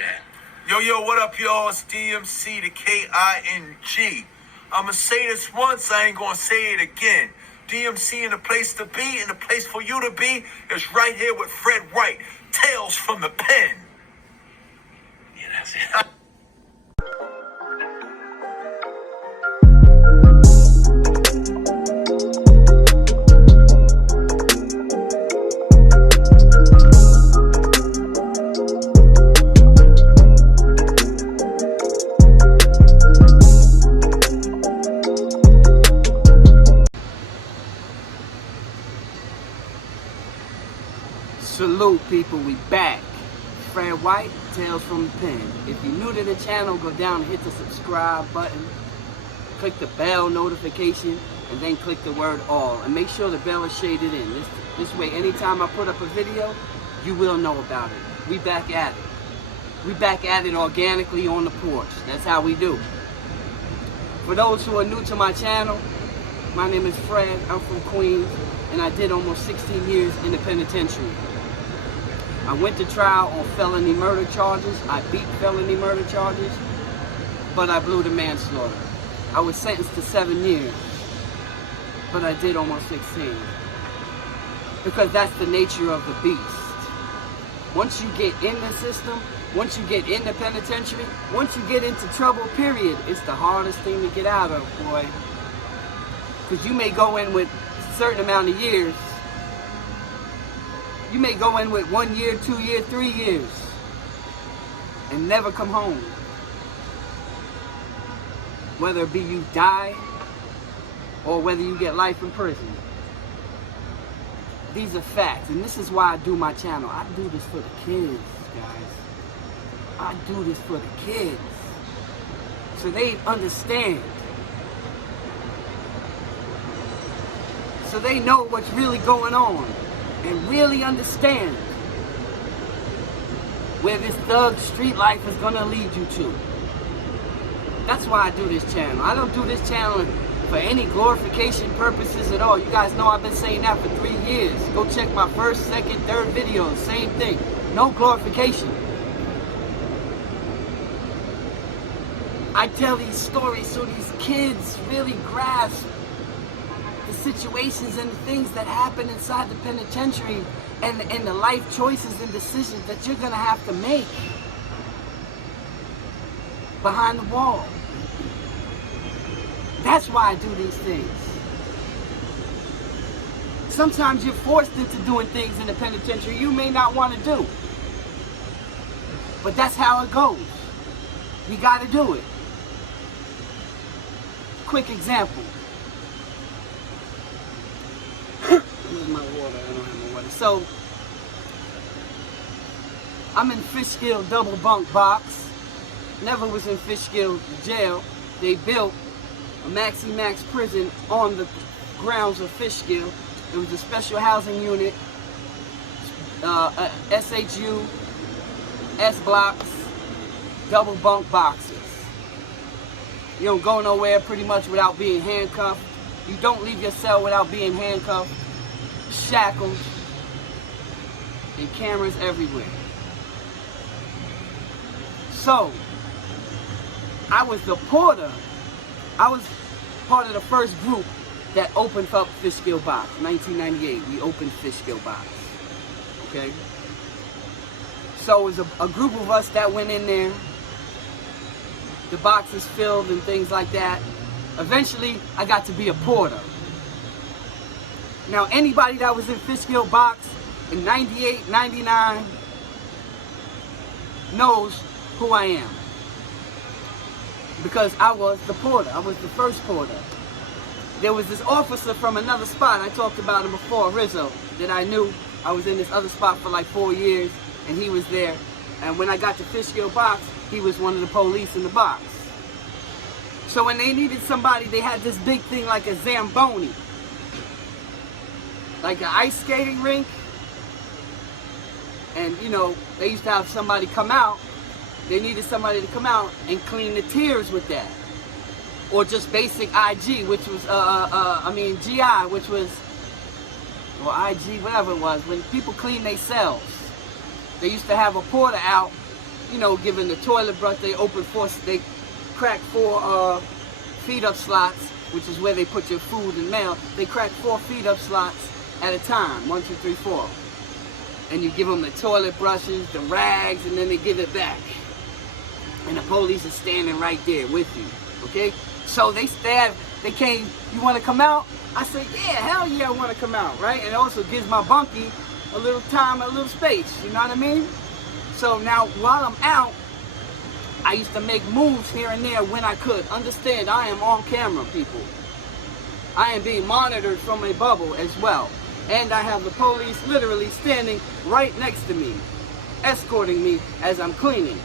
ahead. Yo, what up, y'all? It's DMC, the K-I-N-G. I'ma say this once, I ain't gonna say it again. DMC in the place to be, and the place for you to be is right here with Fred White. Tales from the pen. Yeah, that's it. Salute people, we back. Fred White, Tales from the Pen. If you're new to the channel, go down and hit the subscribe button. Click the bell notification and then click the word all. And make sure the bell is shaded in. This way, anytime I put up a video, you will know about it. We back at it. We back at it organically on the porch. That's how we do. For those who are new to my channel, my name is Fred. I'm from Queens and I did almost 16 years in the penitentiary. I went to trial on felony murder charges. I beat felony murder charges, but I blew the manslaughter. I was sentenced to 7 years, but I did almost 16. Because that's the nature of the beast. Once you get in the system, once you get in the penitentiary, once you get into trouble, period, it's the hardest thing to get out of, boy. Because you may go in with a certain amount of years. You may go in with 1 year, 2 years, 3 years, and never come home. Whether it be you die, or whether you get life in prison. These are facts, and this is why I do my channel. I do this for the kids, guys. I do this for the kids. So they understand. So they know what's really going on. And really understand where this thug street life is gonna lead you to. That's why I do this channel. I don't do this channel for any glorification purposes at all. You guys know I've been saying that for 3 years. Go check my first, second, third videos. Same thing. No glorification. I tell these stories so these kids really grasp the situations and the things that happen inside the penitentiary and the life choices and decisions that you're going to have to make behind the wall. That's why I do these things. Sometimes you're forced into doing things in the penitentiary you may not want to do. But that's how it goes. You got to do it. Quick example. Where's my water? I don't have no water. So, I'm in Fishkill double bunk box. Never was in Fishkill jail. They built a Maxi Max prison on the grounds of Fishkill. It was a special housing unit, SHU S-blocks, double bunk boxes. You don't go nowhere pretty much without being handcuffed. You don't leave your cell without being handcuffed. Shackles, and cameras everywhere. So, I was the porter. I was part of the first group that opened up Fishkill Box. 1998, we opened Fishkill Box. Okay? So it was a group of us that went in there. The boxes filled and things like that. Eventually, I got to be a porter. Now, anybody that was in Fishkill Box in 98, 99 knows who I am. Because I was the porter. I was the first porter. There was this officer from another spot, I talked about him before, Rizzo, that I knew. I was in this other spot for like 4 years, and he was there. And when I got to Fishkill Box, he was one of the police in the box. So when they needed somebody, they had this big thing like a Zamboni. Like an ice skating rink. And, you know, they used to have somebody come out. They needed somebody to come out and clean the tiers with that. Or just basic IG, which was, GI, which was, or IG, whatever it was. When people clean their cells, they used to have a porter out you know, giving the toilet brush. They crack 4 feed-up slots, which is where they put your food and mail. They crack 4 feed-up slots at a time, 1, 2, 3, 4. And you give them the toilet brushes, the rags, and then they give it back. And the police is standing right there with you, okay? So they came, you want to come out? I said, yeah, hell yeah, I want to come out, right? And it also gives my bunkie a little time, a little space, you know what I mean? So now, while I'm out, I used to make moves here and there when I could. Understand, I am on camera, people. I am being monitored from a bubble as well. And I have the police literally standing right next to me, escorting me as I'm cleaning.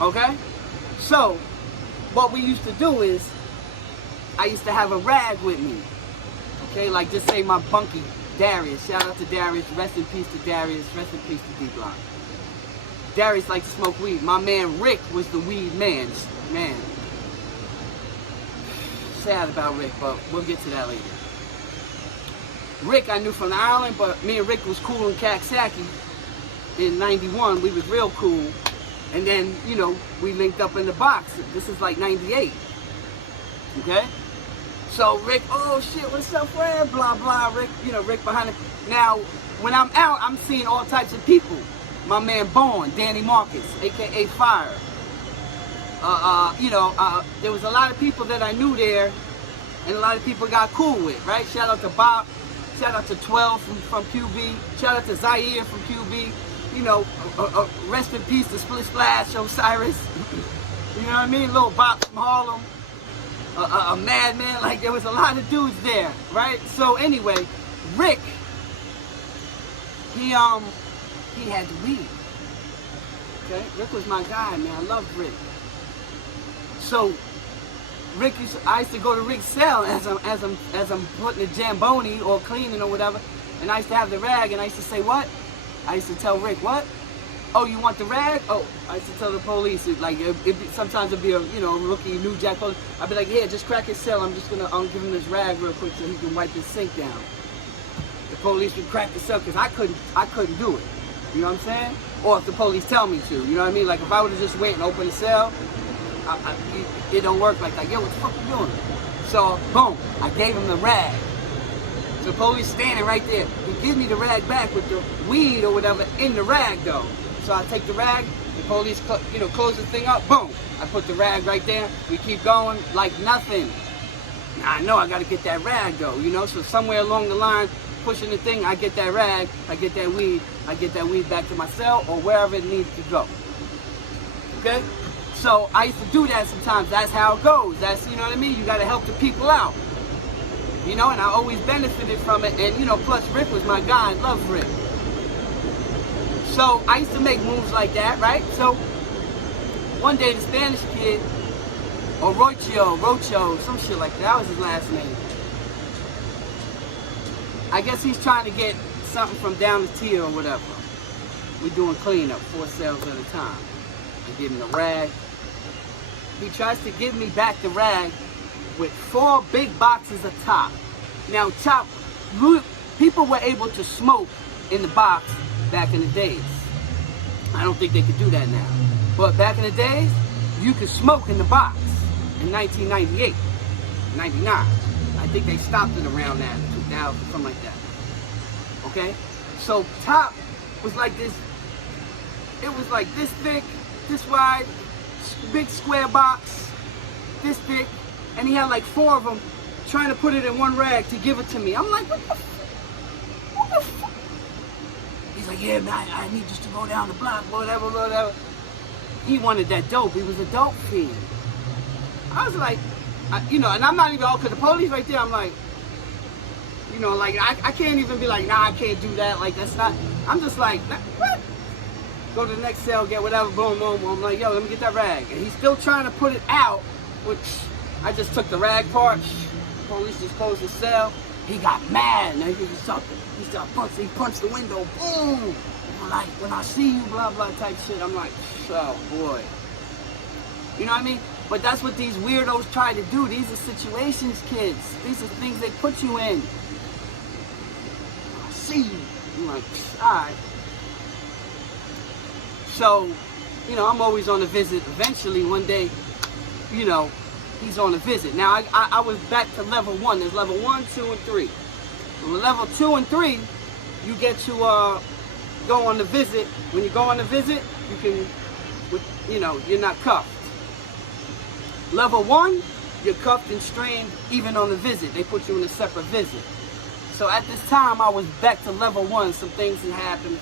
Okay? So, what we used to do is, I used to have a rag with me. Okay, like just say my bunkie, Darius. Shout out to Darius. Rest in peace to Darius. Rest in peace to D-Block. Darius liked to smoke weed. My man Rick was the weed man. Man. Sad about Rick, but we'll get to that later. Rick I knew from the island, but me and Rick was cool in Kaksaki in 91. We was real cool. And then, you know, we linked up in the box. This is like 98. Okay? So Rick, oh shit, what's up, friend? Blah, blah. Rick, you know, Rick behind it. Now, when I'm out, I'm seeing all types of people. My man Bone, Danny Marcus, a.k.a. Fire. There was a lot of people that I knew there, and a lot of people got cool with, right? Shout out to Bob. Shout out to 12 from QB. Shout out to Zaire from QB. You know, rest in peace to Split Splash, Osiris. You know what I mean? Little Bob from Harlem. A madman. Like, there was a lot of dudes there, right? So anyway, Rick, he had the weed. Okay? Rick was my guy, man. I loved Rick. So I used to go to Rick's cell as I'm putting the Jamboni or cleaning or whatever, and I used to have the rag, and I used to say, what? I used to tell Rick, what? Oh, you want the rag? Oh, I used to tell the police, sometimes it'd be a, you know, rookie, new jack police. I'd be like, yeah, just crack his cell. I'm give him this rag real quick so he can wipe his sink down. The police would crack the cell because I couldn't do it. You know what I'm saying? Or if the police tell me to, you know what I mean? Like if I would have just went and opened the cell, it don't work like that. Yo, what the fuck you doing? So, boom, I gave him the rag. So the police standing right there. He gives me the rag back with the weed or whatever in the rag though. So I take the rag, the police, close the thing up, boom. I put the rag right there. We keep going like nothing. Now, I know I gotta get that rag though, you know? So somewhere along the line, pushing the thing, I get that rag, I get that weed back to my cell or wherever it needs to go. Okay? So I used to do that sometimes. That's how it goes. That's, you know what I mean? You gotta help the people out. You know, and I always benefited from it. And, you know, plus Rick was my guy. I love Rick. So I used to make moves like that, right? So one day the Spanish kid, or Rocho, some shit like that. That was his last name. I guess he's trying to get something from down the tier or whatever. We're doing cleanup, 4 cells at a time. I give him the rag. He tries to give me back the rag with 4 big boxes of top. Now, people were able to smoke in the box back in the days. I don't think they could do that now. But back in the days, you could smoke in the box in 1998, 99. I think they stopped it around that, 2000, something like that. Okay? So top was like this, it was like this thick, this wide, big square box, this thick, and he had like 4 of them trying to put it in one rag to give it to me. I'm like, what the fuck? He's like, yeah, man, I need just to go down the block, whatever. He wanted that dope. He was a dope fiend. I was like, and I'm not even, because the police right there, I'm like, like, I can't even be like, nah, I can't do that. Like, that's not, I'm just like, what? Go to the next cell, get whatever, boom, boom, boom. I'm like, yo, let me get that rag. And he's still trying to put it out, which I just took the rag part. Police just closed the cell. He got mad, and he started punching. He punched the window, boom. I'm like, when I see you, blah, blah, type shit. I'm like, oh, boy. You know what I mean? But that's what these weirdos try to do. These are situations, kids. These are things they put you in. I see you. I'm like, all right. So, you know, I'm always on a visit. Eventually, one day, you know, he's on a visit. Now, I was back to level 1. There's level 1, 2, and 3. With level 2 and 3, you get to go on the visit. When you go on the visit, you can, you know, you're not cuffed. Level 1, you're cuffed and strained even on the visit. They put you in a separate visit. So at this time, I was back to level 1. Some things had happened.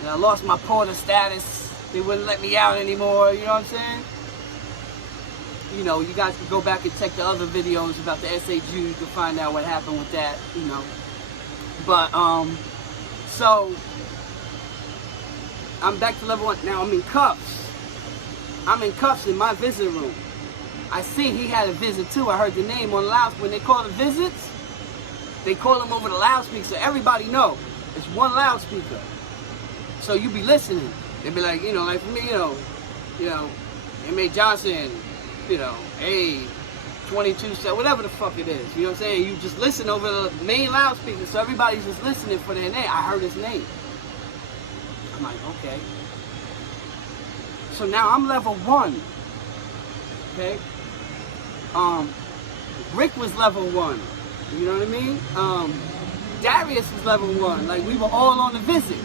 And I lost my porter status. They wouldn't let me out anymore, you know what I'm saying? You know, you guys can go back and check the other videos about the SHU. You can find out what happened with that, you know. But, so, I'm back to level 1. Now, I'm in cuffs. I'm in cuffs in my visit room. I see he had a visit, too. I heard the name on loud. When they call the visits, they call them over the loudspeaker, so everybody know. It's one loudspeaker. So you be listening. They be like, you know, like for me, you know, M.A. Johnson, you know, hey, 22, whatever the fuck it is. You know what I'm saying? You just listen over the main loudspeaker, so everybody's just listening for their name. I heard his name. I'm like, okay. So now I'm level 1. Okay? Rick was level 1. You know what I mean? Darius was level 1. Like, we were all on the visit.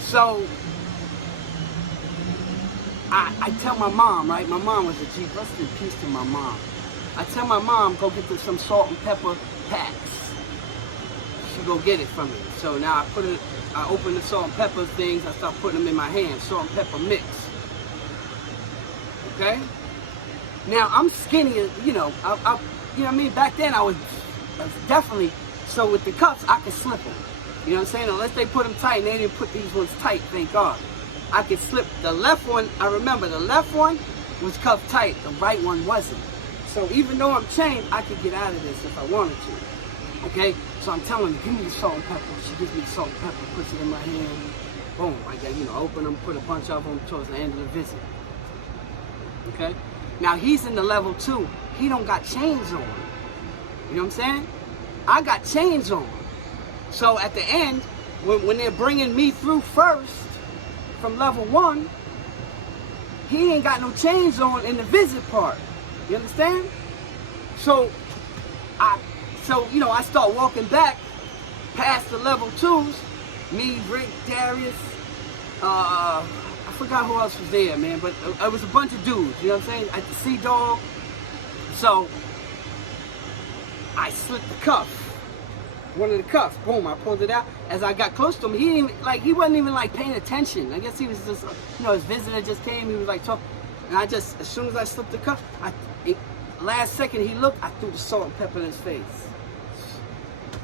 So, I tell my mom, right? My mom was a G. Rest in peace to my mom. I tell my mom, go get some salt and pepper packs. She go get it from me. So now I open the salt and pepper things. I start putting them in my hand. Salt and pepper mix. Okay? Now, I'm skinny, you know, you know what I mean? Back then, I was definitely, so with the cuffs, I could slip them. You know what I'm saying? Unless they put them tight, and they didn't put these ones tight, thank God. I could slip. The left one, I remember, the left one was cuffed tight. The right one wasn't. So even though I'm chained, I could get out of this if I wanted to. Okay? So I'm telling her, give me the salt and pepper. She gives me the salt and pepper, puts it in my hand. Boom. I got, you know, open them, put a bunch of them towards the end of the visit. Okay? Now he's in the level 2. He don't got chains on. You know what I'm saying? I got chains on. So at the end, when they're bringing me through first from level 1, he ain't got no chains on in the visit part. You understand? So you know, I start walking back past the level 2s. Me, Rick, Darius, I forgot who else was there, man, but it was a bunch of dudes, you know what I'm saying? At the Sea Dog. So I slipped the cuff. One of the cuffs, boom, I pulled it out. As I got close to him, he wasn't even like paying attention. I guess he was just, you know, his visitor just came, he was like talking. And I just, as soon as I slipped the cuff, last second he looked, I threw the salt and pepper in his face.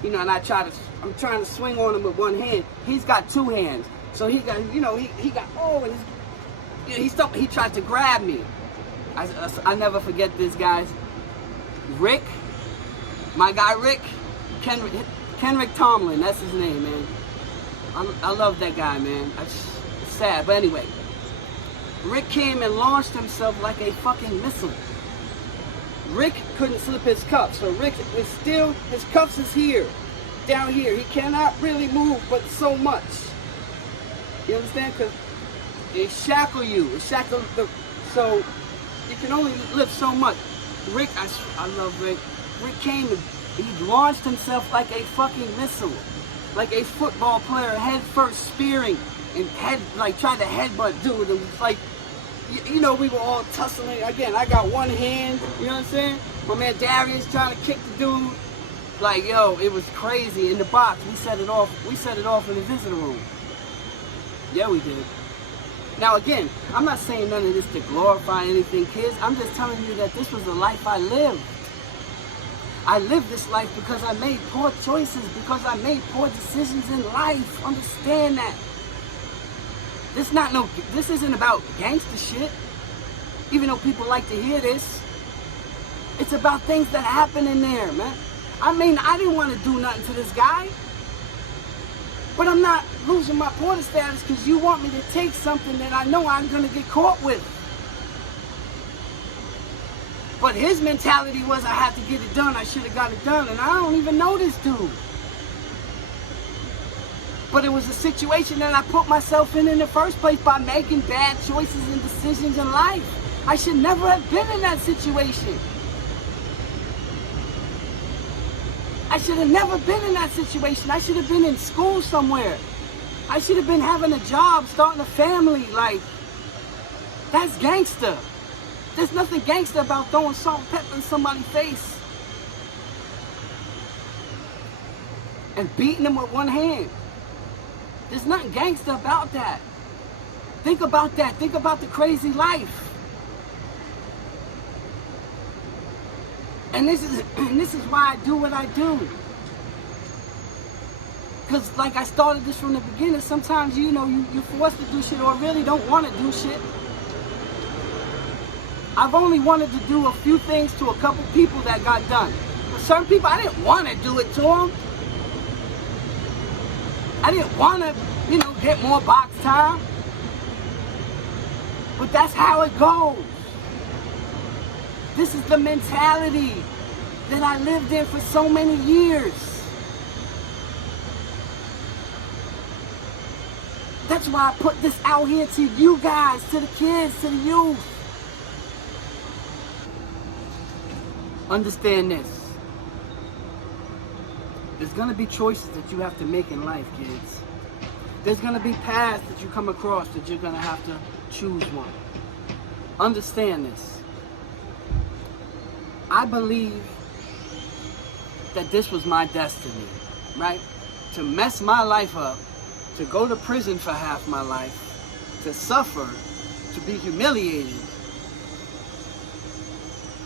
You know, and I'm trying to swing on him with one hand. He's got 2 hands. So he got, you know, he got, oh, and you know, he tried to grab me. I never forget this, guys. Rick, my guy Rick, Kenrick Tomlin, that's his name, man. I love that guy, man. It's sad, but anyway. Rick came and launched himself like a fucking missile. Rick couldn't slip his cuffs, so Rick is still, his cuffs is here, down here. He cannot really move, but so much. You understand? Because they shackle you. So you can only lift so much. Rick, I love Rick. Rick came and he launched himself like a fucking missile. Like a football player, head first spearing and trying to headbutt dude. It was like, you know, we were all tussling. Again, I got one hand, you know what I'm saying? My man Darius trying to kick the dude. Like, yo, it was crazy. In the box, we set it off in the visitor room. Yeah, we did. Now again, I'm not saying none of this to glorify anything, kids. I'm just telling you that this was the life I lived. I lived this life because I made poor choices, because I made poor decisions in life. Understand that. This isn't about gangster shit. Even though people like to hear this. It's about things that happen in there, man. I mean, I didn't want to do nothing to this guy. But I'm not losing my porter status because you want me to take something that I know I'm going to get caught with. But his mentality was, I had to get it done. I should have got it done. And I don't even know this dude. But it was a situation that I put myself in the first place by making bad choices and decisions in life. I should never have been in that situation. I should have never been in that situation. I should have been in school somewhere. I should have been having a job, starting a family. Like, that's gangster. There's nothing gangster about throwing salt and pepper in somebody's face and beating them with one hand. There's nothing gangster about that. Think about that. Think about the crazy life. And this is why I do what I do. Because like I started this from the beginning, sometimes, you know, you're forced to do shit or really don't want to do shit. I've only wanted to do a few things to a couple people that got done. For certain people, I didn't want to do it to them. I didn't want to, you know, get more box time. But that's how it goes. This is the mentality that I lived in for so many years. That's why I put this out here to you guys, to the kids, to the youth. Understand this. There's gonna be choices that you have to make in life, kids. There's gonna be paths that you come across that you're gonna have to choose one. Understand this. I believe that this was my destiny, right? To mess my life up, to go to prison for half my life, to suffer, to be humiliated,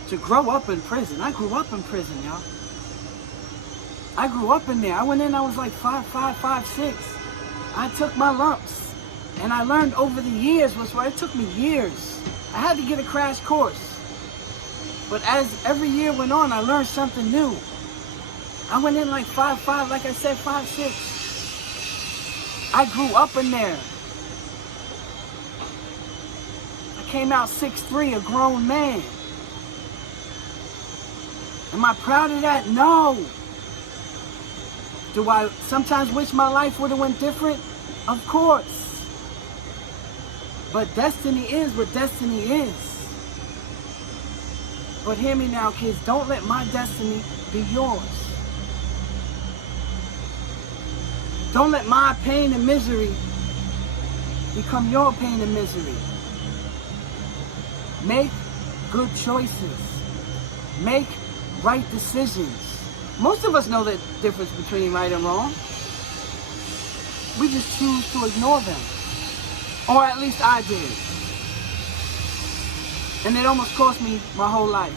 to grow up in prison. I grew up in prison, y'all. I grew up in there. I went in, I was like 5'5", 6". I took my lumps. And I learned over the years what's right. It took me years. I had to get a crash course. But as every year went on, I learned something new. I went in like 5'5", like I said, 5'6". I grew up in there. I came out 6'3", a grown man. Am I proud of that? No. Do I sometimes wish my life would have went different? Of course. But destiny is what destiny is. But hear me now, kids. Don't let my destiny be yours. Don't let my pain and misery become your pain and misery. Make good choices. Make right decisions. Most of us know the difference between right and wrong. We just choose to ignore them. Or at least I did. And it almost cost me my whole life.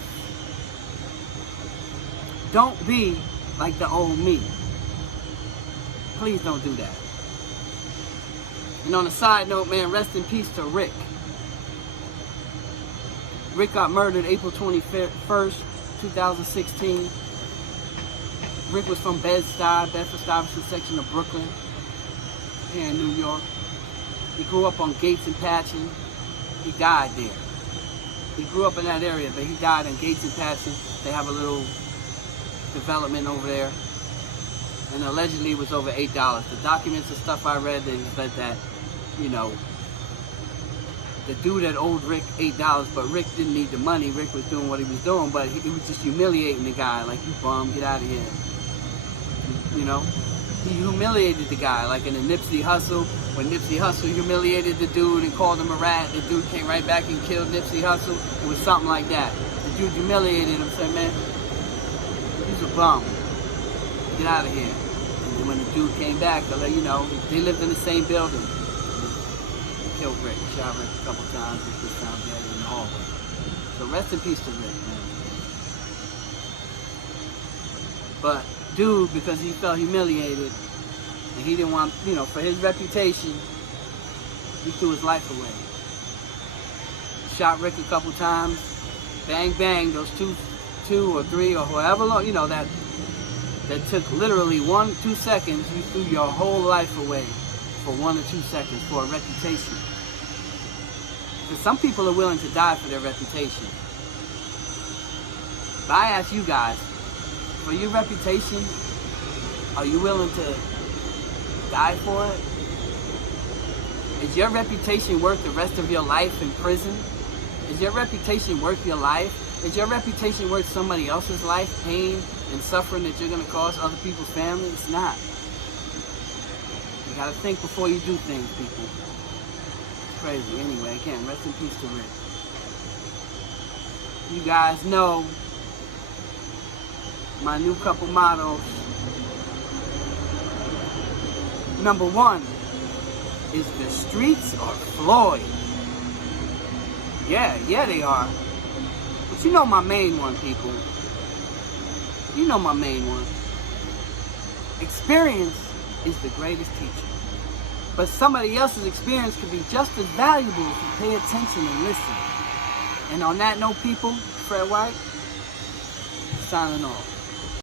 Don't be like the old me. Please don't do that. And on a side note, man, rest in peace to Rick. Rick got murdered April 21st, 2016. Rick was from Bedford-Stuyvesant section of Brooklyn, here in New York. He grew up on Gates and Patchen. He died there. He grew up in that area, but he died on Gates and Patchen. They have a little development over there. And allegedly it was over $8. The documents and stuff I read, they said that, you know, the dude had owed Rick $8, but Rick didn't need the money. Rick was doing what he was doing, but he was just humiliating the guy. Like, you bum, get out of here. You know? He humiliated the guy, like in the Nipsey Hussle. When Nipsey Hussle humiliated the dude and called him a rat, the dude came right back and killed Nipsey Hussle. It was something like that. The dude humiliated him, said, man, he's a bum. Get out of here. And when the dude came back, you know, they lived in the same building. He killed Rick, shot Rick a couple times, he was found dead in the hallway. So rest in peace to Rick, man. But dude, because he felt humiliated and he didn't want, you know, for his reputation, he threw his life away. Shot Rick a couple times, bang bang, those two or three or however long, you know, that took literally 1-2 seconds. You threw your whole life away for 1 or 2 seconds for a reputation. Because some people are willing to die for their reputation. But I ask you guys, for your reputation, are you willing to die for it? Is your reputation worth the rest of your life in prison? Is your reputation worth your life? Is your reputation worth somebody else's life, pain and suffering that you're going to cause other people's family? It's not. You got to think before you do things, people. It's crazy. Anyway, again, rest in peace to Rick. You guys know my new couple mottos. Number 1 is the streets are Floyd. Yeah, they are. But you know my main one, people. You know my main one. Experience is the greatest teacher. But somebody else's experience could be just as valuable if you pay attention and listen. And on that note, people, Fred White, signing off.